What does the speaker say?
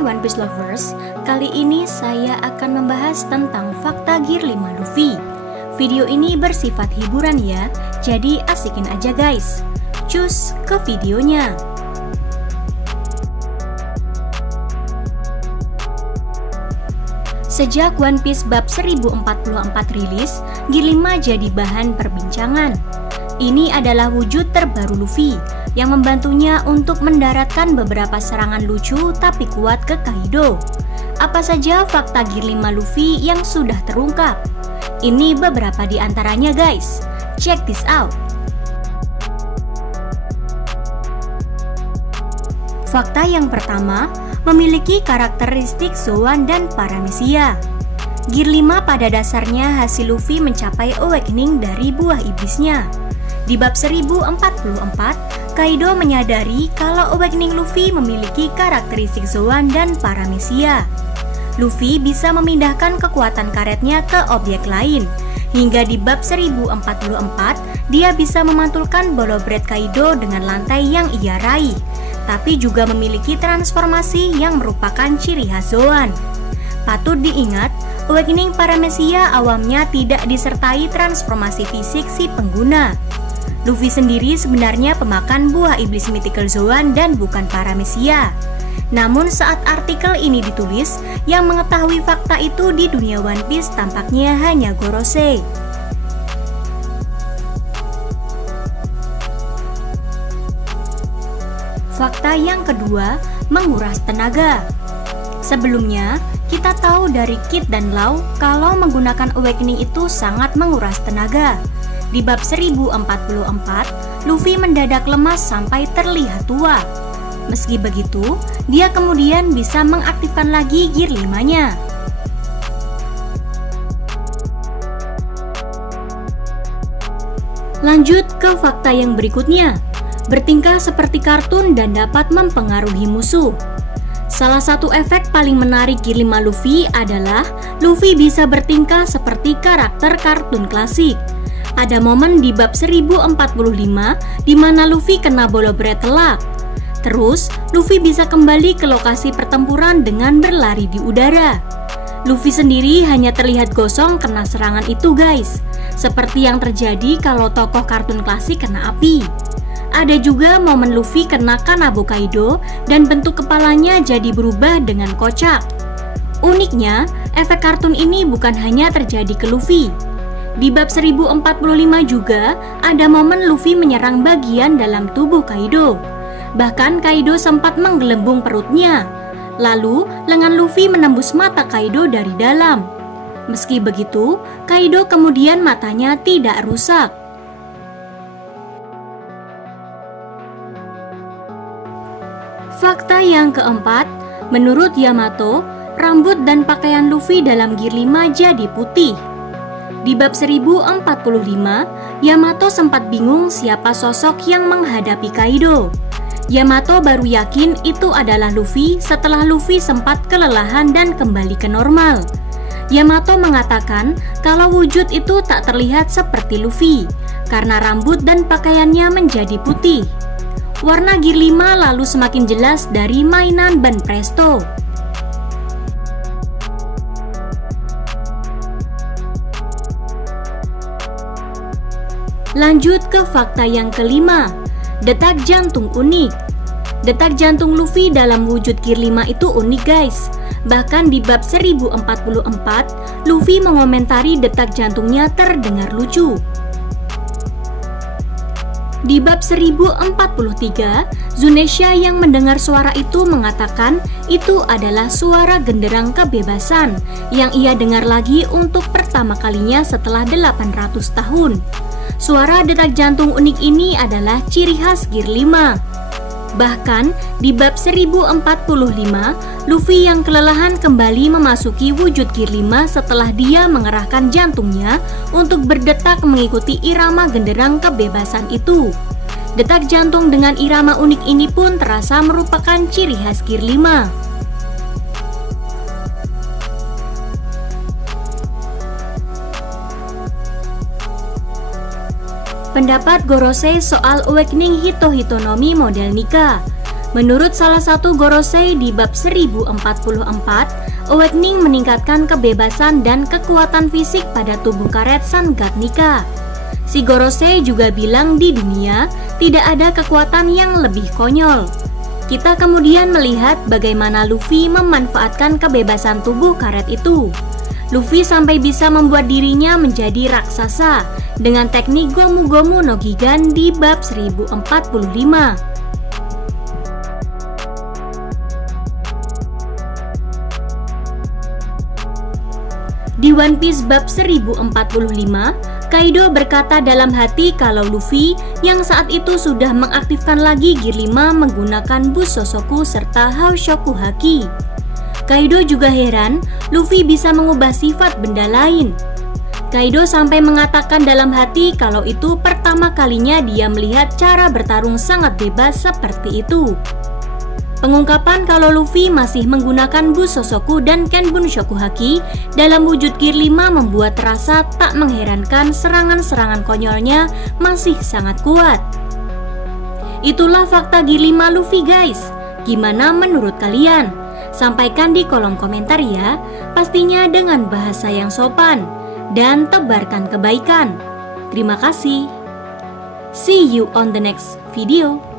Hai One Piece Lovers, kali ini saya akan membahas tentang fakta Gear 5 Luffy. Video ini bersifat hiburan ya, jadi asikin aja guys. Cus ke videonya. Sejak One Piece bab 1044 rilis, Gear 5 jadi bahan perbincangan. Ini adalah wujud terbaru Luffy yang membantunya untuk mendaratkan beberapa serangan lucu tapi kuat ke Kaido. Apa saja fakta Gear 5 Luffy yang sudah terungkap? Ini beberapa di antaranya guys. Check this out. Fakta yang pertama, memiliki karakteristik Zoan dan Paramecia. Gear 5 pada dasarnya hasil Luffy mencapai awakening dari buah iblisnya. Di bab 1044, Kaido menyadari kalau awakening Luffy memiliki karakteristik Zoan dan Paramecia. Luffy bisa memindahkan kekuatan karetnya ke objek lain. Hingga di bab 1044, dia bisa memantulkan Bolobret Kaido dengan lantai yang ia raih, tapi juga memiliki transformasi yang merupakan ciri khas Zoan. Patut diingat, awakening Paramecia awamnya tidak disertai transformasi fisik si pengguna. Luffy sendiri sebenarnya pemakan buah iblis mythical Zoan dan bukan Paramecia. Namun saat artikel ini ditulis, yang mengetahui fakta itu di dunia One Piece tampaknya hanya Gorosei. Fakta yang kedua, menguras tenaga. Sebelumnya, kita tahu dari Kid dan Law kalau menggunakan awakening itu sangat menguras tenaga. Di bab 1044, Luffy mendadak lemas sampai terlihat tua. Meski begitu, dia kemudian bisa mengaktifkan lagi Gear 5-nya. Lanjut ke fakta yang berikutnya. Bertingkah seperti kartun dan dapat mempengaruhi musuh. Salah satu efek paling menarik Gear 5 Luffy adalah Luffy bisa bertingkah seperti karakter kartun klasik. Ada momen di bab 1045 di mana Luffy kena Bolobret telak. Terus, Luffy bisa kembali ke lokasi pertempuran dengan berlari di udara. Luffy sendiri hanya terlihat gosong kena serangan itu guys, seperti yang terjadi kalau tokoh kartun klasik kena api. Ada juga momen Luffy kena Kanabo Kaido dan bentuk kepalanya jadi berubah dengan kocak. Uniknya, efek kartun ini bukan hanya terjadi ke Luffy. Di bab 1045 juga ada momen Luffy menyerang bagian dalam tubuh Kaido. Bahkan Kaido sempat menggelembung perutnya. Lalu lengan Luffy menembus mata Kaido dari dalam. Meski begitu, Kaido kemudian matanya tidak rusak. Fakta yang keempat, menurut Yamato, rambut dan pakaian Luffy dalam Gear 5 jadi putih. Di bab 1045, Yamato sempat bingung siapa sosok yang menghadapi Kaido. Yamato baru yakin itu adalah Luffy setelah Luffy sempat kelelahan dan kembali ke normal. Yamato mengatakan kalau wujud itu tak terlihat seperti Luffy karena rambut dan pakaiannya menjadi putih. Warna Gear 5 lalu semakin jelas dari mainan ban Presto. Lanjut ke fakta yang kelima, detak jantung unik. Detak jantung Luffy dalam wujud Gear 5 itu unik guys. Bahkan di bab 1044, Luffy mengomentari detak jantungnya terdengar lucu. Di bab 1043, Zunesha yang mendengar suara itu mengatakan itu adalah suara genderang kebebasan yang ia dengar lagi untuk pertama kalinya setelah 800 tahun. Suara detak jantung unik ini adalah ciri khas Gear 5. Bahkan di bab 1045, Luffy yang kelelahan kembali memasuki wujud Gear 5 setelah dia mengerahkan jantungnya untuk berdetak mengikuti irama genderang kebebasan itu. Detak jantung dengan irama unik ini pun terasa merupakan ciri khas Gear 5. Pendapat Gorosei soal awakening Hito Hitonomi model Nika. Menurut salah satu Gorosei di bab 1044, Awakening meningkatkan kebebasan dan kekuatan fisik pada tubuh karet Sangatnika. Si Gorosei juga bilang di dunia tidak ada kekuatan yang lebih konyol. Kita kemudian melihat bagaimana Luffy memanfaatkan kebebasan tubuh karet itu. Luffy sampai bisa membuat dirinya menjadi raksasa dengan teknik Gomu Gomu no Gigan di bab 1045. Di One Piece bab 1045, Kaido berkata dalam hati kalau Luffy yang saat itu sudah mengaktifkan lagi Gear 5 menggunakan Bussosoku serta Haoshoku Haki. Kaido juga heran Luffy bisa mengubah sifat benda lain. Kaido sampai mengatakan dalam hati kalau itu pertama kalinya dia melihat cara bertarung sangat bebas seperti itu. Pengungkapan kalau Luffy masih menggunakan Bussosoku dan Kenbun-shoku Haki dalam wujud Gear 5 membuat terasa tak mengherankan serangan-serangan konyolnya masih sangat kuat. Itulah fakta Gear 5 Luffy guys. Gimana menurut kalian? Sampaikan di kolom komentar ya, pastinya dengan bahasa yang sopan, dan tebarkan kebaikan. Terima kasih. See you on the next video.